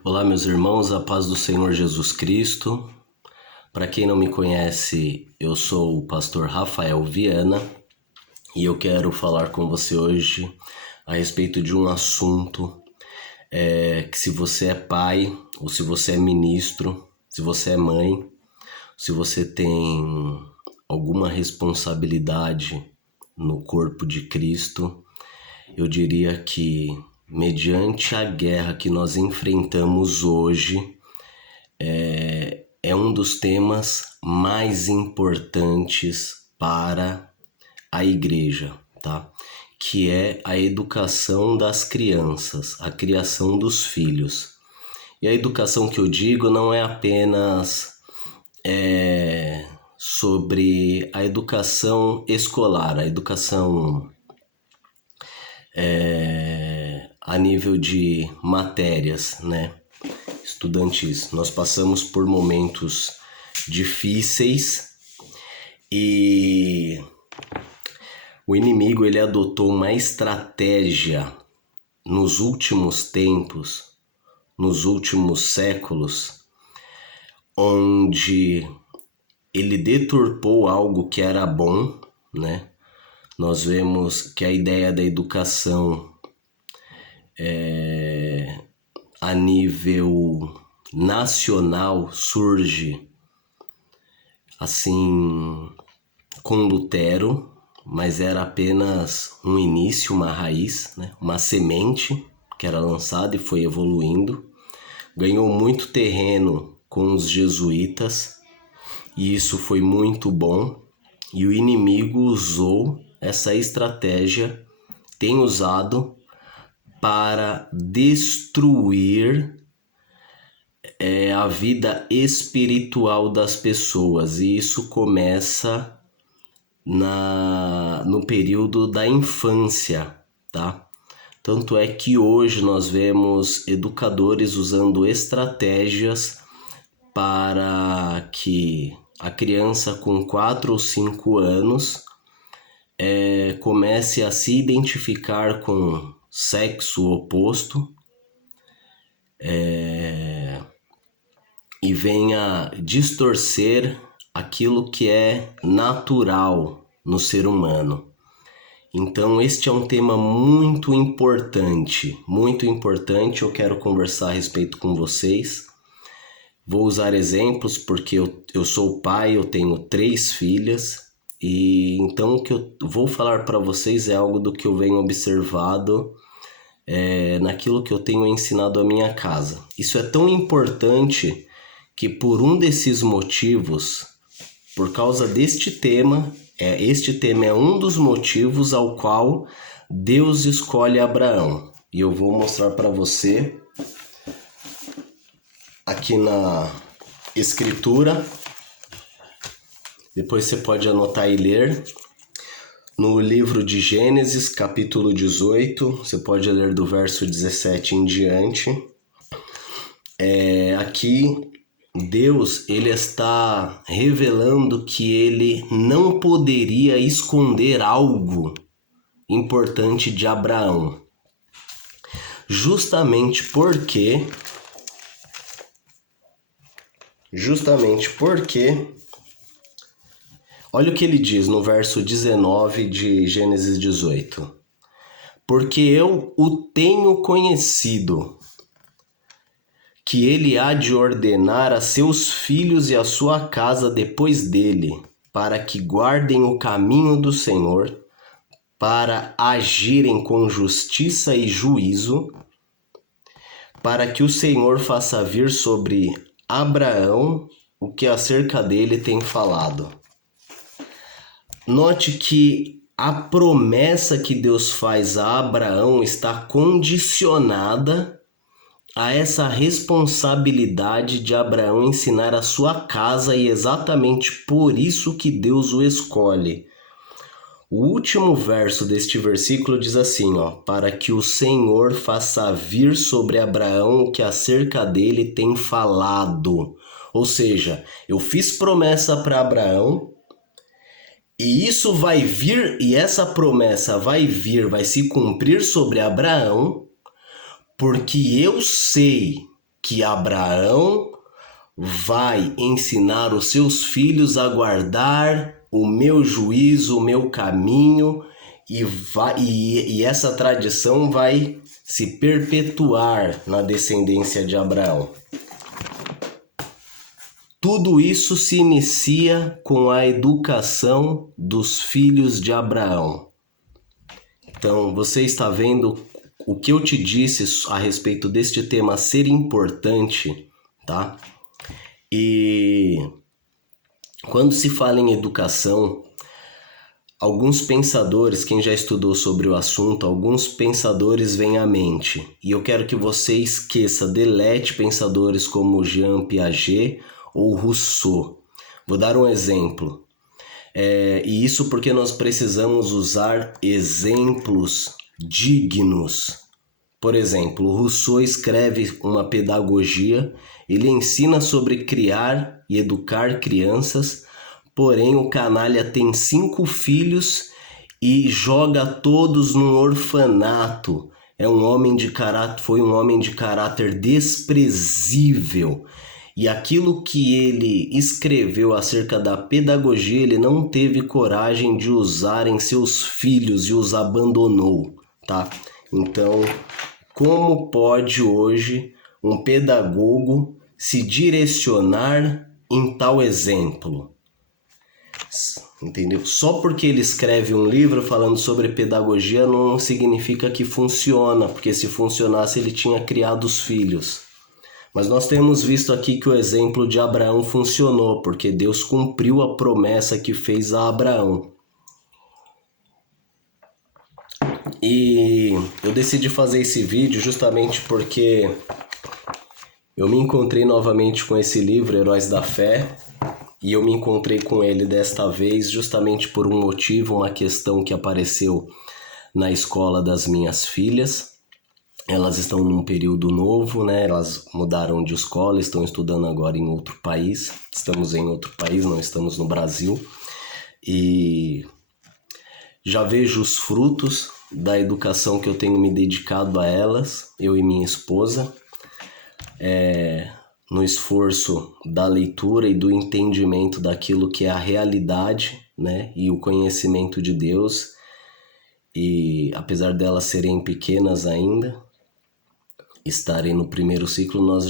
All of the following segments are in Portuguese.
Olá, meus irmãos, a paz do Senhor Jesus Cristo. Para quem não me conhece, eu sou o pastor Rafael Viana e eu quero falar com você hoje a respeito de um assunto que se você é pai, ou se você é ministro, se você é mãe, se você tem alguma responsabilidade no corpo de Cristo, eu diria que mediante a guerra que nós enfrentamos hoje, é um dos temas mais importantes para a igreja, tá? Que é a educação das crianças, a criação dos filhos. E a educação que eu digo não é apenas sobre a educação escolar, a educação a nível de matérias, né? Estudantis. Nós passamos por momentos difíceis e o inimigo ele adotou uma estratégia nos últimos tempos, nos últimos séculos, onde ele deturpou algo que era bom, né? Nós vemos que a ideia da educação a nível nacional surge assim com Lutero, mas era apenas um início, uma raiz, né? Uma semente que era lançada e foi evoluindo. Ganhou muito terreno com os jesuítas e isso foi muito bom. E o inimigo usou essa estratégia, tem usado para destruir a vida espiritual das pessoas. E isso começa no período da infância, tá? Tanto é que hoje nós vemos educadores usando estratégias para que a criança com 4 ou 5 anos comece a se identificar com sexo oposto e venha distorcer aquilo que é natural no ser humano. Então este é um tema muito importante, eu quero conversar a respeito com vocês. Vou usar exemplos porque eu sou pai, eu tenho 3 filhas, e então o que eu vou falar para vocês é algo do que eu venho observado naquilo que eu tenho ensinado à minha casa. Isso é tão importante que por um desses motivos, por causa deste tema, este tema é um dos motivos ao qual Deus escolhe Abraão. E eu vou mostrar para você aqui na escritura. Depois você pode anotar e ler. No livro de Gênesis, capítulo 18, você pode ler do verso 17 em diante. Aqui Deus ele está revelando que ele não poderia esconder algo importante de Abraão. Justamente porque olha o que ele diz no verso 19 de Gênesis 18. Porque eu o tenho conhecido, que ele há de ordenar a seus filhos e a sua casa depois dele, para que guardem o caminho do Senhor, para agirem com justiça e juízo, para que o Senhor faça vir sobre Abraão o que acerca dele tem falado. Note que a promessa que Deus faz a Abraão está condicionada a essa responsabilidade de Abraão ensinar a sua casa, e exatamente por isso que Deus o escolhe. O último verso deste versículo diz assim, para que o Senhor faça vir sobre Abraão o que acerca dele tem falado. Ou seja, eu fiz promessa para Abraão, e isso vai vir, e essa promessa vai se cumprir sobre Abraão, porque eu sei que Abraão vai ensinar os seus filhos a guardar o meu juízo, o meu caminho, e essa tradição vai se perpetuar na descendência de Abraão. Tudo isso se inicia com a educação dos filhos de Abraão. Então, você está vendo o que eu te disse a respeito deste tema ser importante, tá? E quando se fala em educação, alguns pensadores, quem já estudou sobre o assunto, alguns pensadores vêm à mente. E eu quero que você esqueça, delete pensadores como Jean Piaget ou Rousseau. Vou dar um exemplo. E isso porque nós precisamos usar exemplos dignos. Por exemplo, Rousseau escreve uma pedagogia, ele ensina sobre criar e educar crianças, porém o canalha tem 5 filhos e joga todos num orfanato. Foi um homem de caráter desprezível. E aquilo que ele escreveu acerca da pedagogia, ele não teve coragem de usar em seus filhos e os abandonou, tá? Então, como pode hoje um pedagogo se direcionar em tal exemplo? Entendeu? Só porque ele escreve um livro falando sobre pedagogia não significa que funciona, porque se funcionasse ele tinha criado os filhos. Mas nós temos visto aqui que o exemplo de Abraão funcionou, porque Deus cumpriu a promessa que fez a Abraão. E eu decidi fazer esse vídeo justamente porque eu me encontrei novamente com esse livro, Heróis da Fé, e eu me encontrei com ele desta vez justamente por um motivo, uma questão que apareceu na escola das minhas filhas. Elas estão num período novo, né? Elas mudaram de escola, estão estudando agora em outro país. Estamos em outro país, não estamos no Brasil. E já vejo os frutos da educação que eu tenho me dedicado a elas, eu e minha esposa, no esforço da leitura e do entendimento daquilo que é a realidade, né? E o conhecimento de Deus. E apesar delas serem pequenas ainda, estarem no primeiro ciclo, nós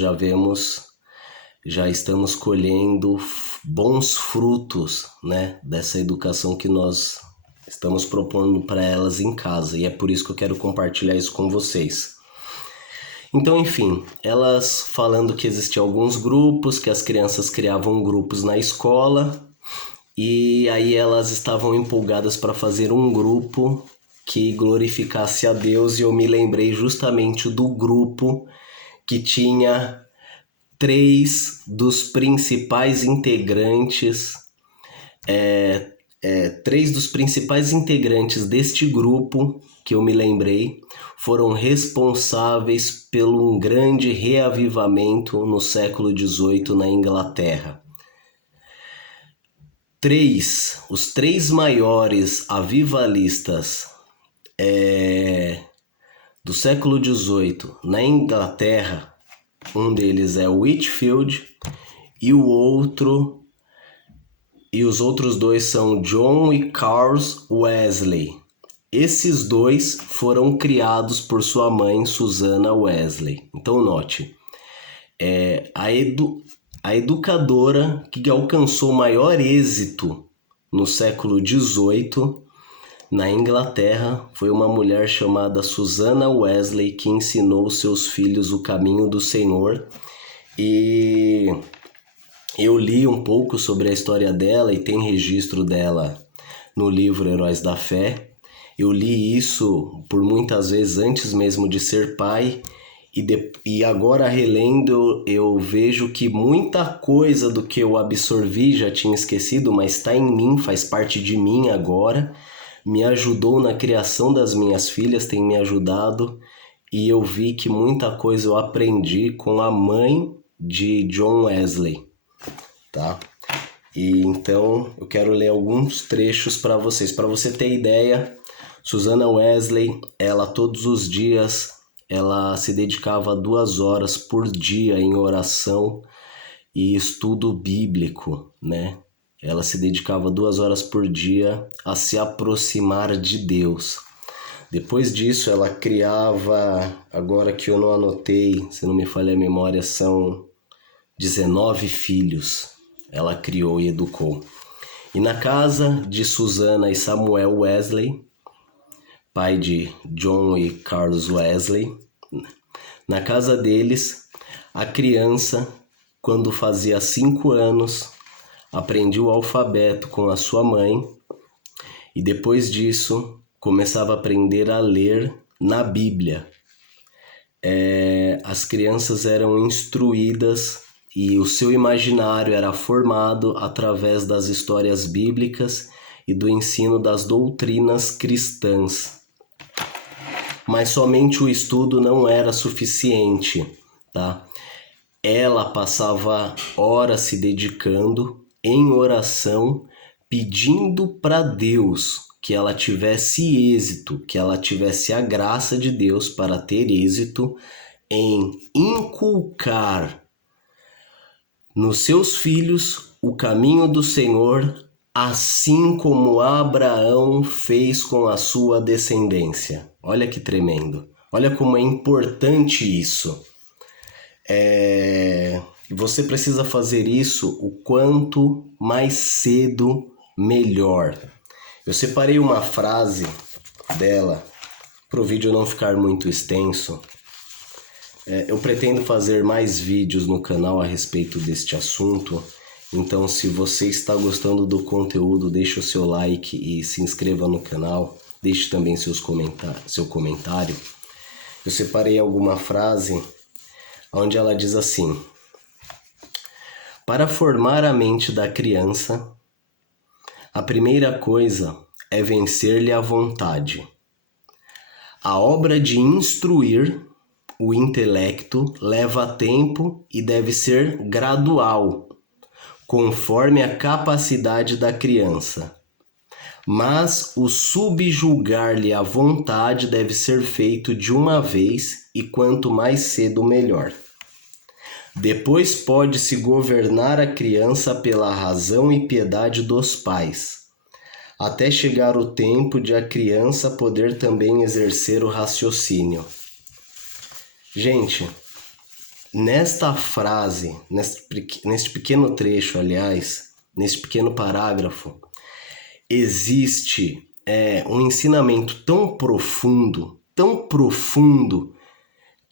já estamos colhendo bons frutos, né, dessa educação que nós estamos propondo para elas em casa, e é por isso que eu quero compartilhar isso com vocês. Então, enfim, elas falando que existiam alguns grupos, que as crianças criavam grupos na escola, e aí elas estavam empolgadas para fazer um grupo que glorificasse a Deus, e eu me lembrei justamente do grupo que tinha 3 dos principais integrantes, 3 dos principais integrantes deste grupo que eu me lembrei foram responsáveis pelo um grande reavivamento no século XVIII na Inglaterra. Os 3 maiores avivalistas do século XVIII na Inglaterra, um deles é Whitefield e os outros 2 são John e Charles Wesley. Esses 2 foram criados por sua mãe, Susanna Wesley. Então note, a educadora que alcançou maior êxito no século XVIII na Inglaterra foi uma mulher chamada Susanna Wesley, que ensinou seus filhos o caminho do Senhor. E eu li um pouco sobre a história dela e tem registro dela no livro Heróis da Fé. Eu li isso por muitas vezes antes mesmo de ser pai, e agora relendo eu vejo que muita coisa do que eu absorvi já tinha esquecido, mas está em mim, faz parte de mim agora. Me ajudou na criação das minhas filhas, tem me ajudado, e eu vi que muita coisa eu aprendi com a mãe de John Wesley, tá? E então eu quero ler alguns trechos para vocês. Para você ter ideia, Susanna Wesley, ela todos os dias ela se dedicava 2 horas por dia em oração e estudo bíblico, né? Ela se dedicava 2 horas por dia a se aproximar de Deus. Depois disso, ela criava, agora que eu não anotei, se não me falha a memória, são 19 filhos. Ela criou e educou. E na casa de Susana e Samuel Wesley, pai de John e Carlos Wesley, na casa deles, a criança, quando fazia 5 anos, aprendia o alfabeto com a sua mãe e depois disso começava a aprender a ler na Bíblia. As crianças eram instruídas e o seu imaginário era formado através das histórias bíblicas e do ensino das doutrinas cristãs. Mas somente o estudo não era suficiente, tá? Ela passava horas se dedicando em oração, pedindo para Deus que ela tivesse êxito, que ela tivesse a graça de Deus para ter êxito em inculcar nos seus filhos o caminho do Senhor, assim como Abraão fez com a sua descendência. Olha que tremendo. Olha como é importante isso. Você precisa fazer isso o quanto mais cedo, melhor. Eu separei uma frase dela para o vídeo não ficar muito extenso. Eu pretendo fazer mais vídeos no canal a respeito deste assunto. Então, se você está gostando do conteúdo, deixe o seu like e se inscreva no canal. Deixe também seu comentário. Eu separei alguma frase onde ela diz assim: para formar a mente da criança, a primeira coisa é vencer-lhe a vontade. A obra de instruir o intelecto leva tempo e deve ser gradual, conforme a capacidade da criança. Mas o subjugar-lhe a vontade deve ser feito de uma vez e quanto mais cedo melhor. Depois pode-se governar a criança pela razão e piedade dos pais, até chegar o tempo de a criança poder também exercer o raciocínio. Gente, nesta frase, neste pequeno trecho, aliás, neste pequeno parágrafo, existe um ensinamento tão profundo,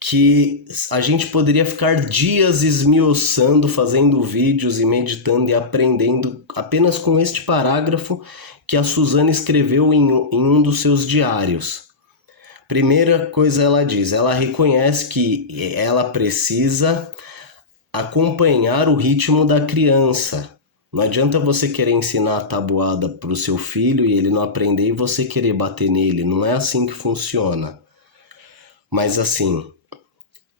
que a gente poderia ficar dias esmiuçando, fazendo vídeos e meditando e aprendendo apenas com este parágrafo que a Susana escreveu em um dos seus diários. Primeira coisa ela diz, ela reconhece que ela precisa acompanhar o ritmo da criança. Não adianta você querer ensinar a tabuada para o seu filho e ele não aprender e você querer bater nele. Não é assim que funciona. Mas assim,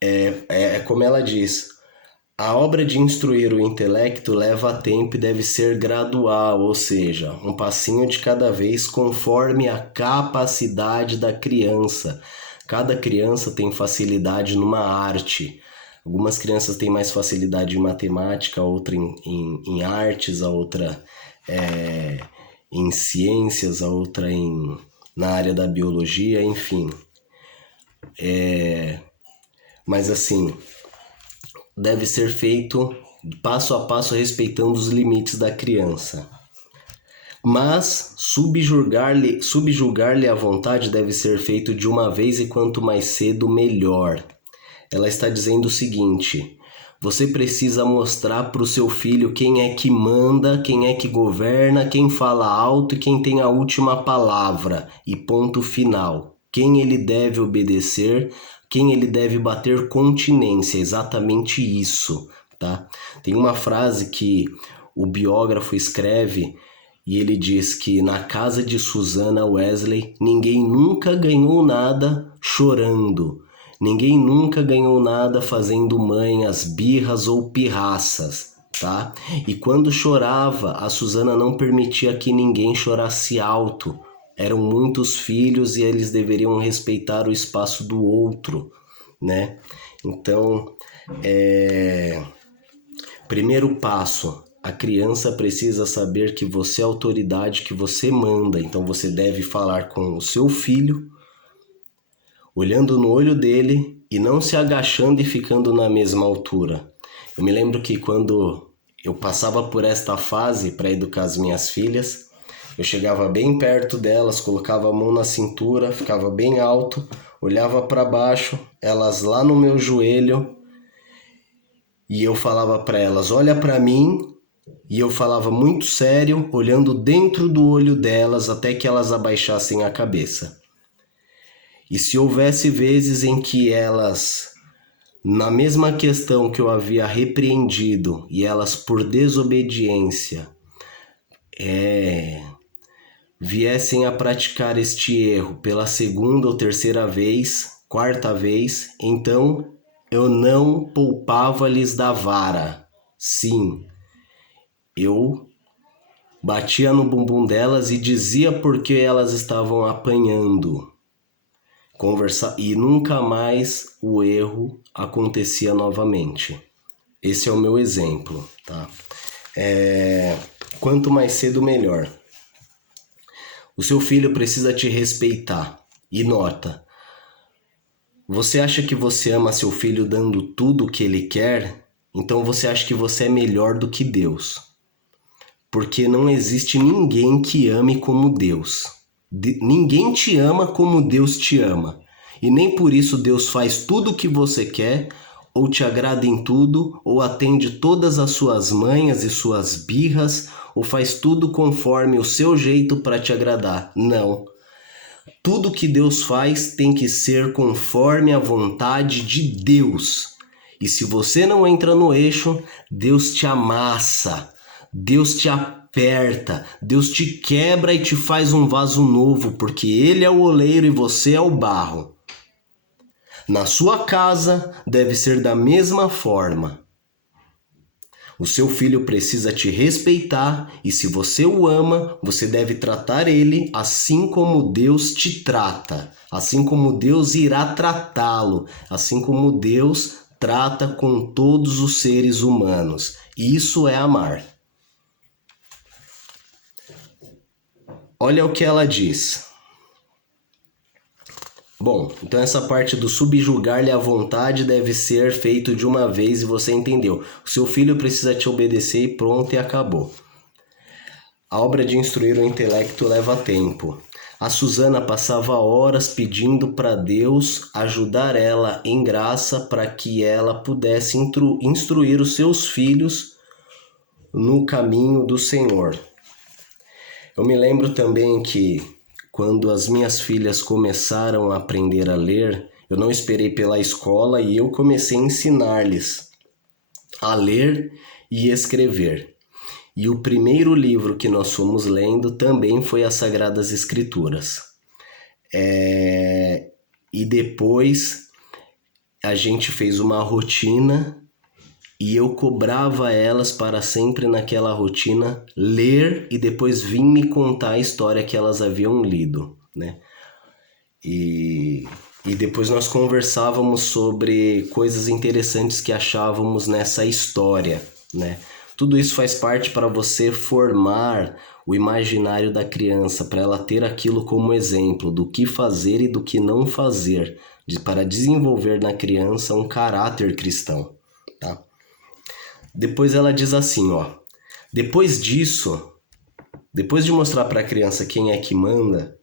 é como ela diz, a obra de instruir o intelecto leva tempo e deve ser gradual, ou seja, um passinho de cada vez conforme a capacidade da criança. Cada criança tem facilidade numa arte. Algumas crianças têm mais facilidade em matemática, outra em artes, a outra em ciências, a outra na área da biologia, enfim. Mas assim, deve ser feito passo a passo respeitando os limites da criança. Mas subjugar-lhe a vontade deve ser feito de uma vez e quanto mais cedo, melhor. Ela está dizendo o seguinte: você precisa mostrar para o seu filho quem é que manda, quem é que governa, quem fala alto e quem tem a última palavra e ponto final. Quem ele deve obedecer, quem ele deve bater continência, exatamente isso, tá? Tem uma frase que o biógrafo escreve e ele diz que na casa de Susana Wesley ninguém nunca ganhou nada chorando, ninguém nunca ganhou nada fazendo manhas, birras ou pirraças, tá? E quando chorava, a Susana não permitia que ninguém chorasse alto. Eram muitos filhos e eles deveriam respeitar o espaço do outro. né? Então, primeiro passo, a criança precisa saber que você é autoridade, que você manda. Então você deve falar com o seu filho, olhando no olho dele e não se agachando e ficando na mesma altura. Eu me lembro que quando eu passava por esta fase para educar as minhas filhas, eu chegava bem perto delas, colocava a mão na cintura, ficava bem alto, olhava para baixo, elas lá no meu joelho, e eu falava para elas, olha para mim, e eu falava muito sério, olhando dentro do olho delas até que elas abaixassem a cabeça. E se houvesse vezes em que elas, na mesma questão que eu havia repreendido, e elas por desobediência viessem a praticar este erro pela segunda ou terceira vez, quarta vez, então eu não poupava-lhes da vara. Sim, eu batia no bumbum delas e dizia por que elas estavam apanhando. E nunca mais o erro acontecia novamente. Esse é o meu exemplo, tá? Quanto mais cedo, melhor. O seu filho precisa te respeitar. E nota, você acha que você ama seu filho dando tudo o que ele quer? Então você acha que você é melhor do que Deus. Porque não existe ninguém que ame como Deus. Ninguém te ama como Deus te ama. E nem por isso Deus faz tudo o que você quer, ou te agrada em tudo, ou atende todas as suas manhas e suas birras, ou faz tudo conforme o seu jeito para te agradar. Não. Tudo que Deus faz tem que ser conforme a vontade de Deus. E se você não entra no eixo, Deus te amassa. Deus te aperta, Deus te quebra e te faz um vaso novo, porque Ele é o oleiro e você é o barro. Na sua casa deve ser da mesma forma. O seu filho precisa te respeitar e se você o ama, você deve tratar ele assim como Deus te trata, assim como Deus irá tratá-lo, assim como Deus trata com todos os seres humanos. Isso é amar. Olha o que ela diz. Bom, então essa parte do subjugar-lhe à vontade deve ser feito de uma vez e você entendeu. O seu filho precisa te obedecer e pronto, e acabou. A obra de instruir o intelecto leva tempo. A Susana passava horas pedindo para Deus ajudar ela em graça para que ela pudesse instruir os seus filhos no caminho do Senhor. Eu me lembro também que quando as minhas filhas começaram a aprender a ler, eu não esperei pela escola e eu comecei a ensinar-lhes a ler e escrever. E o primeiro livro que nós fomos lendo também foi as Sagradas Escrituras. E depois a gente fez uma rotina e eu cobrava elas para sempre naquela rotina ler e depois vir me contar a história que elas haviam lido, né? E depois nós conversávamos sobre coisas interessantes que achávamos nessa história, né? Tudo isso faz parte para você formar o imaginário da criança, para ela ter aquilo como exemplo do que fazer e do que não fazer, para desenvolver na criança um caráter cristão, tá? Depois ela diz assim, ó, depois disso, depois de mostrar para a criança quem é que manda,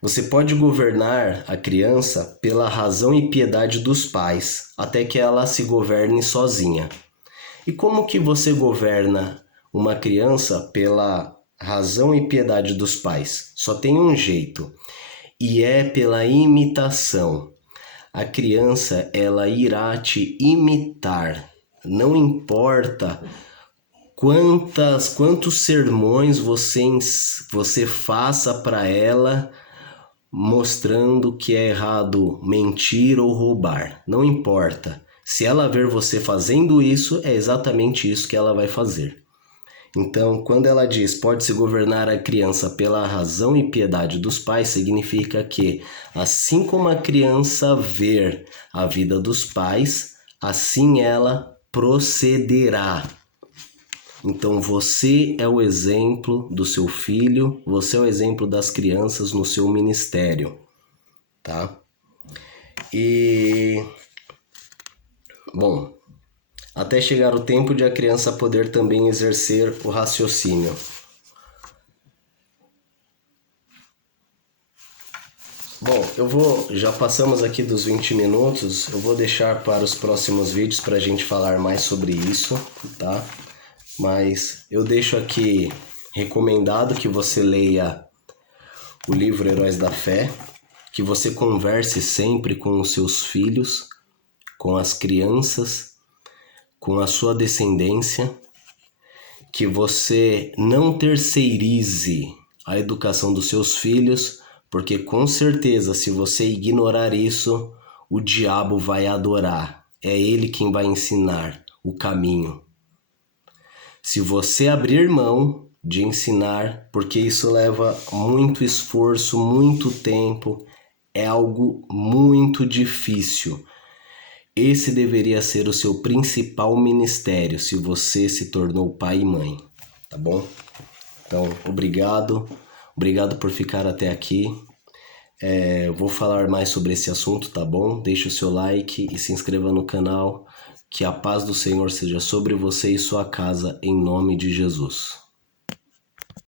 você pode governar a criança pela razão e piedade dos pais, até que ela se governe sozinha. E como que você governa uma criança pela razão e piedade dos pais? Só tem um jeito, e é pela imitação. A criança, ela irá te imitar. Não importa quantos sermões você faça para ela mostrando que é errado mentir ou roubar. Não importa. Se ela ver você fazendo isso, é exatamente isso que ela vai fazer. Então, quando ela diz pode-se governar a criança pela razão e piedade dos pais, significa que, assim como a criança ver a vida dos pais, assim ela procederá. Então, você é o exemplo do seu filho, você é o exemplo das crianças no seu ministério, tá? E, bom, até chegar o tempo de a criança poder também exercer o raciocínio. Bom, já passamos aqui dos 20 minutos, eu vou deixar para os próximos vídeos para a gente falar mais sobre isso, tá? Mas eu deixo aqui recomendado que você leia o livro Heróis da Fé, que você converse sempre com os seus filhos, com as crianças, com a sua descendência, que você não terceirize a educação dos seus filhos, porque com certeza, se você ignorar isso, o diabo vai adorar. É ele quem vai ensinar o caminho. Se você abrir mão de ensinar, porque isso leva muito esforço, muito tempo, é algo muito difícil. Esse deveria ser o seu principal ministério se você se tornou pai e mãe, tá bom? Então, obrigado por ficar até aqui. Vou falar mais sobre esse assunto, tá bom? Deixe o seu like e se inscreva no canal. Que a paz do Senhor seja sobre você e sua casa, em nome de Jesus.